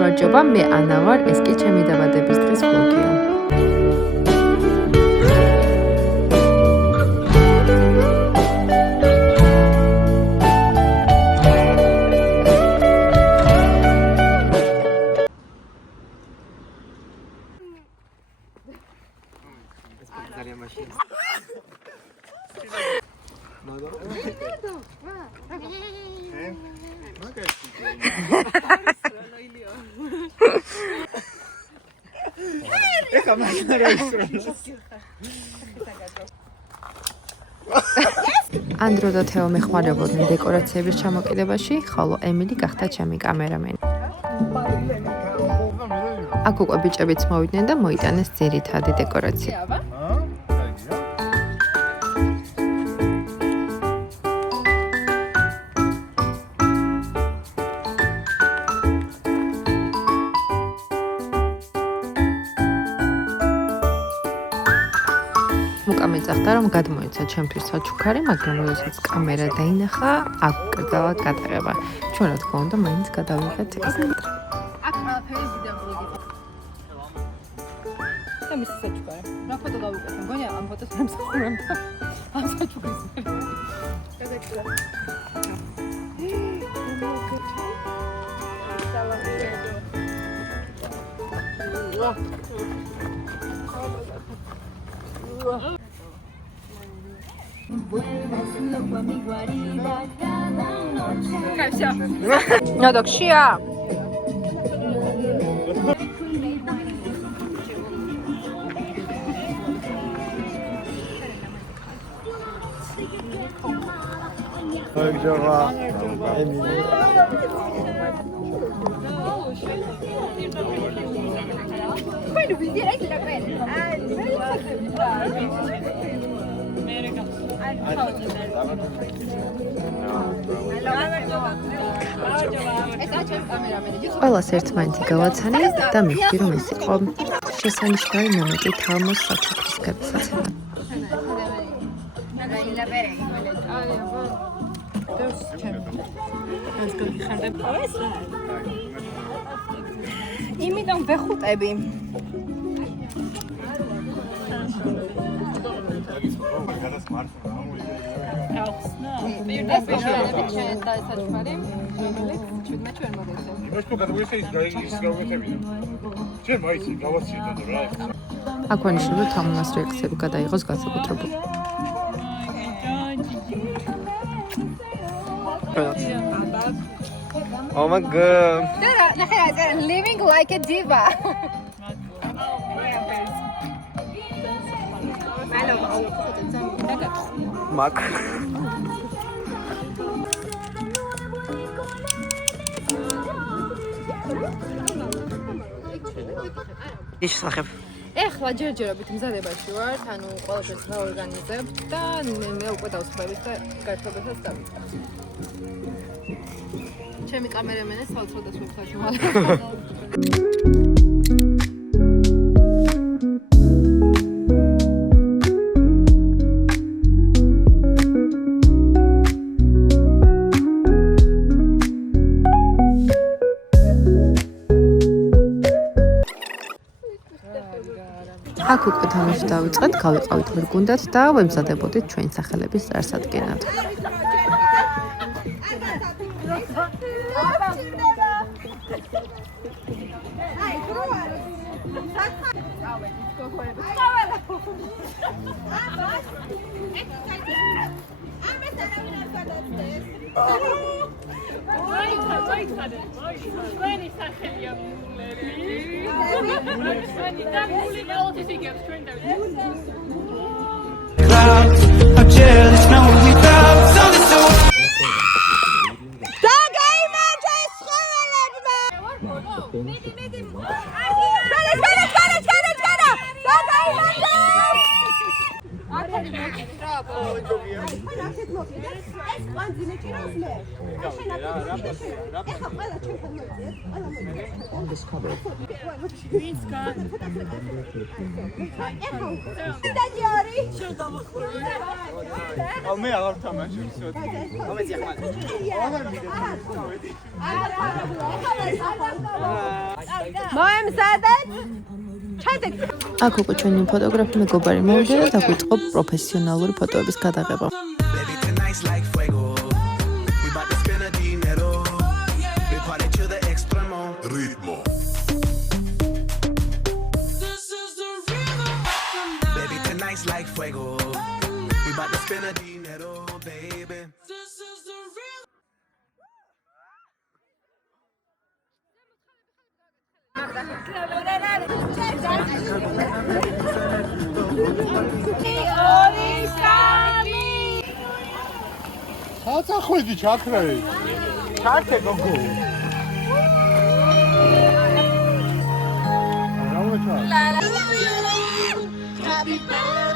გამარჯობა, მე ანა ვარ, ეს კი ჩემი დაბადების დღის ვლოგია. ანდრო და თეო მეხმარებოდნენ დეკორაციების ჩამოკიდებაში, ხოლო ემილი გახდა ჩემი კამერამენი. აქ უკვე ბიჭებიც მოვიდნენ და მოიტანეს ძირითადი დეკორაცია. მოკამე წახდა რომ გადმოეცა ჩემთვის საჩუქარი, მაგრამ როდესაც კამერა დაინახა, აქ კრძალად გადაღება. ჩვენ რა თქმა უნდა მაინც გადავიღეთ ეს კადრი. აქ ყველაფერი დიდებული. და მის საჩუქარი. რა ფოტო გავუკეთე? მგონია ამ ფოტოს მემსახურებ და ამ საჩუქრის. გადაგჭირა. No dok shia. Bonjour, Emily. ყველას ერთმანეთი გავაცანი და მივხვდი რომ ეს იყო შესანიშნავი მომენტი თამოს საჩუქრის გადასაცემად. იმიტომ ვეხუტები. აქ ვანიშნებ თამონას რეაქციები გადაიღოს განსაკუთრებული. Oh my god. Living like a diva. Mac. ის სახებ. ეხლა ჯერჯერობით მზადებაში ვარ, ანუ ყველაფერს გაორგანიზებთ და მე უკვე დავსხმებით და გართობასაც დავიწყებ. ჩემი კამერამენი საოცრად სულხაჭმალა. აქ უკვე თამაში დავიწყეთ, გავიყავით ვერ გუნდად და ვემზადებოდით ჩვენ სახელების წარსადგენად. მე აღარ ვთამაშობ ისევ. ამეცი ახლა. მოემზადეთ. ჩადეთ. აქ უკვე ჩვენი ფოტოგრაფი მეგობარი მოვიდა და დაგვიწყო პროფესიონალური ფოტოების გადაღება. Baby, tonight's like fuego. We bout to spend a dinero. We party to the extremo. Ritmo. Baby, tonight's like fuego. We bout to spend a dinero, baby. Აწახვედი ჩაქრე. ჩართე გოგო. რა უნდა ჩა? Happy birthday.